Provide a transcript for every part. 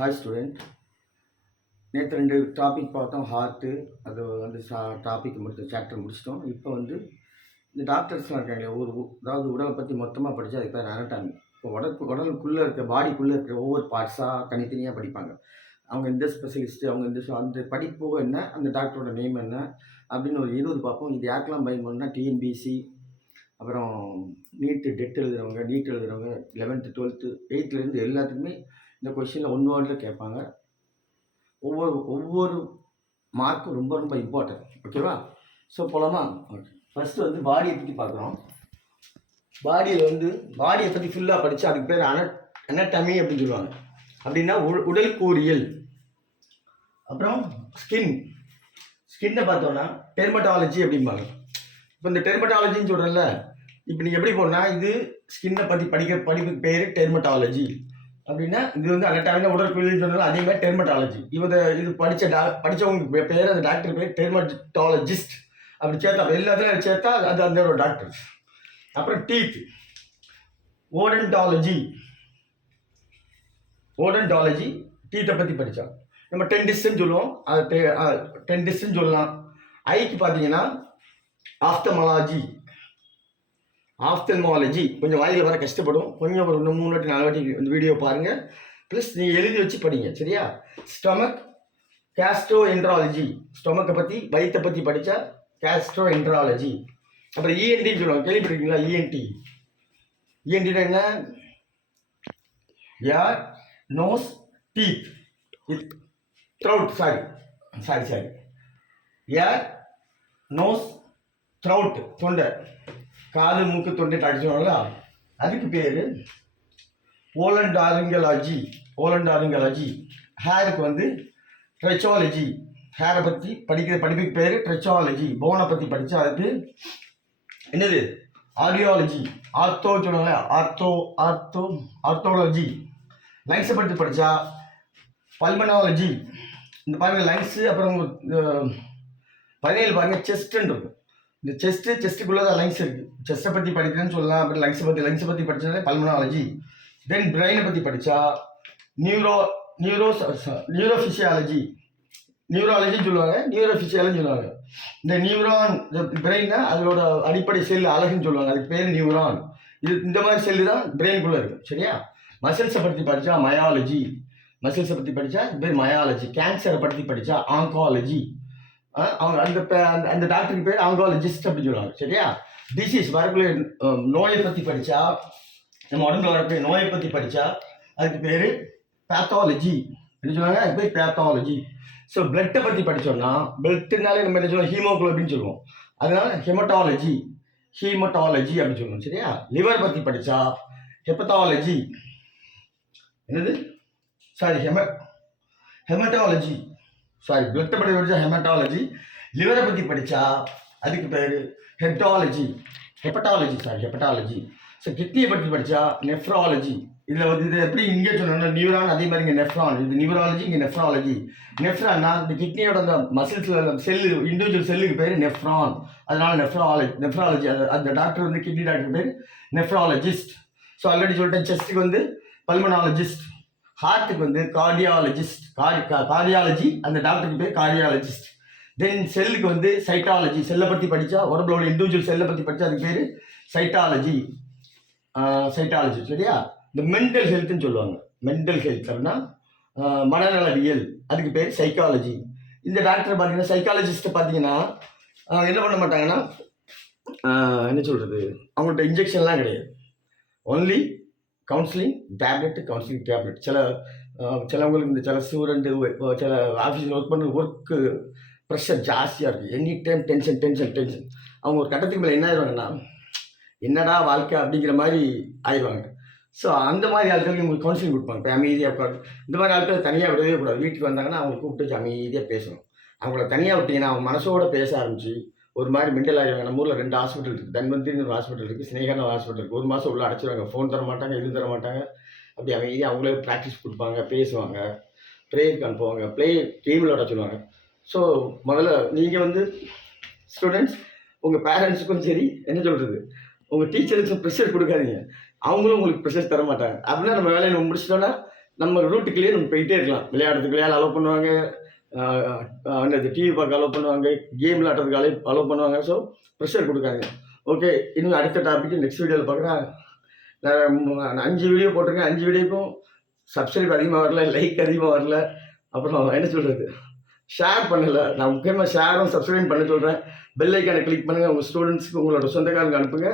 Hi student. நேற்று 2 topic பார்த்தோம். Heart அது வந்து டாபிக் சாப்டர் முடிச்சிட்டோம். இப்போ வந்து இந்த டாக்டர்ஸ்லாம் இருக்காங்க, அதாவது உடலை பற்றி மொத்தமாக படித்தா அதுக்கு பேர் அனட்டாமி. இப்போ உடலுக்குள்ளே இருக்க பாடிக்குள்ளே இருக்கிற ஒவ்வொரு பார்ட்ஸாக தனித்தனியாக படிப்பாங்க. அவங்க இந்த ஸ்பெஷலிஸ்ட்டு, அவங்க இந்த அந்த படிப்பு என்ன, அந்த டாக்டரோட நேம் என்ன அப்படின்னு ஒரு 20 பார்ப்போம். இது யாருக்கெல்லாம் பயன்படும்னா டிஎன்பிசி, அப்புறம் டெட் எழுதுகிறவங்க, நீட் எழுதுகிறவங்க, 11th 12th 8th எல்லாத்துக்குமே இந்த கொஷினில் 1 வேர்டில் கேட்பாங்க. ஒவ்வொரு மார்க்கும் ரொம்ப ரொம்ப இம்பார்ட்டன்ட். ஓகேவா? ஸோ போகலாமா? ஓகே. ஃபஸ்ட்டு வந்து பாடியை பற்றி பார்க்குறோம். பாடியை பற்றி ஃபுல்லாக படித்து அதுக்கு பேர் அனட்டமி அப்படின்னு சொல்லுவாங்க. அப்படின்னா உடல் கூறியல். அப்புறம் ஸ்கின்னை பார்த்தோன்னா டெர்மட்டாலஜி அப்படிம்பாங்க. இப்போ இந்த டெர்மட்டாலஜின்னு சொல்கிறேன்ல, இப்போ நீங்கள் எப்படி போனால் இது ஸ்கின்னை பற்றி படிப்புக்கு பேர் டெர்மட்டாலஜி. அப்படின்னா இது வந்து அனட்டாமினா உடற்கூறியல்னு சொன்னாலும் அதே மாதிரி டெர்மட்டாலஜி. இது படித்தவங்க பேர், அந்த டாக்டர் பேர் டெர்மட்டாலஜிஸ்ட். அப்படி சேர்த்தா எல்லாத்துலையும் சேர்த்தா அது அந்த ஒரு டாக்டர். அப்புறம் ஓடன்டாலஜி டீத்தை பற்றி படித்தா நம்ம டென்டிஸ்ட்னு சொல்லுவோம். அது டென்டிஸ்ட்னு சொல்லலாம். ஐக்கு பார்த்தீங்கன்னா ஆஃப்தல்மாலஜி. கொஞ்சம் வாயில் வர கஷ்டப்படும். கொஞ்சம் ஒரு 3 வாட்டி 4 வாட்டி இந்த வீடியோ பாருங்கள். ப்ளஸ் நீங்கள் எழுதி வச்சு படிங்க, சரியா? Stomach gastroenterology. ஸ்டொமக்கை பற்றி, வயிற்றை பற்றி படித்தா கேஸ்ட்ரோஎன்ட்ராலஜி. அப்புறம் இஎன்டின்னு சொல்லுவாங்க. கேள்விப்பட்டிருக்கீங்களா? இஎன்டினா என்ன? ஏர், நோஸ், டீத், த்ரோட். சாரி ஏர், நோஸ், த்ரோட், தொண்டை, காது, மூக்கு, தொண்டை அடிச்சோம்ல, அதுக்கு பேர் ஓலண்டாரிங்கலாஜி. ஹேருக்கு வந்து ட்ரெச்சாலஜி. ஹேரை பற்றி படிப்புக்கு பேர் ட்ரெச்சாலஜி. போனை பற்றி படித்தா அதுக்கு என்னது? ஆடியாலஜி. ஆர்த்தோ சொல்லுவாங்க, ஆர்த்தோலஜி. லங்ஸை பற்றி படித்தா பல்மனாலஜி. இந்த பாருங்கள் லங்ஸு. அப்புறம் 17 பாருங்கள் செஸ்ட்டுன்னு இருக்கும். இந்த செஸ்ட்டுக்குள்ளே தான் லங்ஸ் இருக்குது. செஸ்ட்டை பற்றி படிக்கிறேன்னு சொல்லலாம். அப்புறம் லங்ஸை பற்றி படித்தா பல்மனாலஜி. தென் பிரெயினை பற்றி படித்தா நியூராலஜின்னு சொல்லுவாங்க, நியூரோஃபிசியாலஜின்னு சொல்லுவாங்க. இந்த நியூரான், பிரெயின்னா அதோட அடிப்படை செல் அழகுன்னு சொல்லுவாங்க, அதுக்கு பேர் நியூரான். இந்த மாதிரி செல்லு தான் பிரெயினுக்குள்ளே இருக்குது, சரியா? மசில்ஸை பற்றி படித்தா மயாலஜி. மசில்ஸை பற்றி படித்தா இது பேர் மயாலஜி. கேன்சரை பற்றி படித்தா ஆங்காலஜி. அவங்க அந்த டாக்டருக்கு பேர் ஆங்காலஜிஸ்ட் அப்படின்னு சொல்லுவாங்க, சரியா? டிசீஸ் வரக்கூடிய நோயை பற்றி படித்தா, நம்ம உடம்புல வரக்கூடிய நோயை பற்றி படித்தா அதுக்கு பேர் பேத்தாலஜி அப்படின்னு சொல்லுவாங்க, அதுக்கு பேர் பேத்தாலஜி. ஸோ பிளட்டை பற்றி படித்தோம்னா, பிளட்டுனாலே நம்ம என்ன சொல்லுவோம்? ஹீமோகுளோபின்னு சொல்லுவோம். அதனால ஹெமட்டாலஜி அப்படின்னு சொல்லுவோம், சரியா? லிவர் பற்றி படித்தா ஹெப்பத்தாலஜி. என்னது? ஹெமட்டாலஜி. பிளட்டை பற்றி படித்தா ஹெமட்டாலஜி. லிவரை பற்றி படித்தா அதுக்கு பேர் ஹெப்பட்டாலஜி. ஸோ கிட்னியை பற்றி படித்தா நெஃப்ராலஜி. இது எப்படி இங்கே சொன்னோம்னா நியூரான், அதே மாதிரி இங்கே நெஃப்ரான். இது நியூராலஜி, இங்கே நெஃப்ராலஜி. நெஃப்ரான்னா இந்த கிட்னியோட அந்த மசில்ஸில் செல்லு, இண்டிவிஜுவல் செல்லுக்கு பேர் நெஃப்ரான். அதனால நெஃப்ராலஜி. அந்த டாக்டர் வந்து கிட்னி டாக்டர் பேர் நெஃப்ராலஜிஸ்ட். ஸோ ஆல்ரெடி சொல்லிட்டேன். செஸ்ட்டுக்கு வந்து பல்மனாலஜிஸ்ட். ஹார்ட்டுக்கு வந்து கார்டியாலஜி. அந்த டாக்டருக்கு பேர் கார்டியாலஜிஸ்ட். தென் செல்லுக்கு வந்து சைட்டாலஜி. செல்லை பற்றி படித்தா, உடம்புல உள்ள இண்டிவிஜுவல் செல்லை பற்றி படித்தா அதுக்கு பேர் சைட்டாலஜி, சரியா? இந்த மென்டல் ஹெல்த்னு சொல்லுவாங்க. மென்டல் ஹெல்த் அப்படின்னா மனநலவியல், அதுக்கு பேர் சைக்காலஜி. இந்த டாக்டர் பார்த்தீங்கன்னா, சைக்காலஜிஸ்ட்டை பார்த்தீங்கன்னா என்ன பண்ண மாட்டாங்கன்னா, என்ன சொல்கிறது, அவங்கள்ட்ட இன்ஜெக்ஷன்லாம் கிடையாது. Only counselling tablet. சிலவங்களுக்கு சில ஸ்டூடெண்ட்டு, சில ஆஃபீஸில் ஒர்க் பண்ணுற ஒர்க்கு ப்ரெஷர் ஜாஸ்தியாக இருக்குது. Any time tension. அவங்க ஒரு கட்டத்துக்கு மேலே என்ன ஆயிடுவாங்கன்னா, என்னடா வாழ்க்கை அப்படிங்கிற மாதிரி ஆயிடுவாங்க. ஸோ அந்த மாதிரி ஆட்களுக்கு உங்களுக்கு கவுன்சிலிங் கொடுப்பாங்க. இப்போ அமைதியாக உட்காந்து, இந்த மாதிரி ஆட்கள் தனியாக விடவே கூடாது. வீட்டுக்கு வந்தாங்கன்னா அவங்களை கூப்பிட்டு அமைதியாக பேசணும். அவங்கள தனியாக விட்டிங்கன்னா அவங்க மனசோட பேச ஆரம்பிச்சு ஒரு மாதிரி மெண்டல் ஆகிடுவாங்க. நம்ம ஊரில் 2 ஹாஸ்பிட்டல் இருக்குது. தன்வந்திரின்னு ஒரு ஹாஸ்பிட்டல் இருக்குது, ஸ்னேகான ஹாஸ்பிட்டல் இருக்குது. 1 மாதம் உள்ள அடைச்சிடுவாங்க. ஃபோன் தர மாட்டாங்க, எதுவும் தர மாட்டாங்க. அப்படி அமைதியாக அவங்களே ப்ராக்டிஸ் கொடுப்பாங்க, பேசுவாங்க, ப்ரேயருக்கு அனுப்புவாங்க, கேம் விளையாட சொல்லுவாங்க. ஸோ முதல்ல நீங்கள் வந்து ஸ்டூடெண்ட்ஸ், உங்கள் பேரண்ட்ஸுக்கும் சரி, என்ன சொல்கிறது, உங்கள் டீச்சருக்கும் ப்ரெஷர் கொடுக்காதீங்க. அவங்களும் உங்களுக்கு ப்ரெஷர் தர மாட்டாங்க. அப்படின்னா நம்ம வேலையை நம்ம முடிச்சிட்டோன்னா நம்ம ரூட்டுக்குள்ளேயே நம்ம போயிட்டே இருக்கலாம். விளையாடுறதுக்கு விளையாட அலோவ் பண்ணுவாங்க, அந்த டிவி பார்க்க அலோவ் பண்ணுவாங்க, கேம் விளையாடுறதுக்கு அலோவ் பண்ணுவாங்க. ஸோ ப்ரெஷர் கொடுக்காங்க. ஓகே, இன்னும் அடுத்த டாபிக் நெக்ஸ்ட் வீடியோவில் பார்க்குறேன். நான் 5 வீடியோ போட்டிருக்கேன். 5 வீடியோக்கும் சப்ஸ்கிரைப் அதிகமாக வரல, லைக் அதிகமாக வரல. அப்புறம் என்ன சொல்கிறது, ஷேர் பண்ணலை. நான் முக்கியமாக ஷேரும் சப்ஸ்கிரைப் பண்ண சொல்கிறேன். பெல் ஐக்கானை கிளிக் பண்ணுங்கள். உங்கள் ஸ்டூடெண்ட்ஸுக்கு உங்களோட சொந்தக்காரங்க அனுப்புங்க.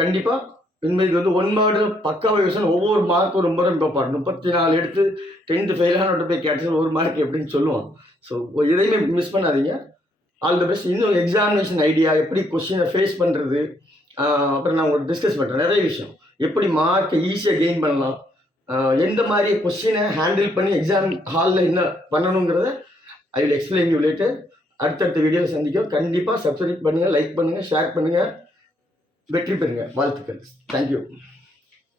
கண்டிப்பாக இனிமேல் இது வந்து 1 வேர்டு பக்காவாக யூஸ் பண்ண ஒவ்வொரு மார்க்கும் ரொம்ப ரொம்ப பார்ப்பார். 34 எடுத்து 10th ஃபெயிலானோட போய் கேட்டது 1 மார்க் எப்படின்னு சொல்லுவோம். ஸோ எதையுமே மிஸ் பண்ணாதீங்க. All the best. இன்னும் எக்ஸாமினேஷன் ஐடியா, எப்படி கொஸ்டினை ஃபேஸ் பண்ணுறது, அப்புறம் நான் உங்களுக்கு டிஸ்கஸ் பண்ணுறேன் நிறைய விஷயம். எப்படி மார்க்கை ஈஸியாக கெயின் பண்ணலாம், எந்த மாதிரி கொஸ்டினை ஹேண்டில் பண்ணி எக்ஸாம் ஹாலில் என்ன பண்ணணுங்கிறத I will explain you later. அடுத்தடுத்த வீடியோவில் சந்திக்கும். கண்டிப்பாக சப்ஸ்கிரைப் பண்ணுங்கள், லைக் பண்ணுங்கள், ஷேர் பண்ணுங்கள். வெற்றி பெறுங்க. வாழ்த்துக்கள். தேங்க்யூ.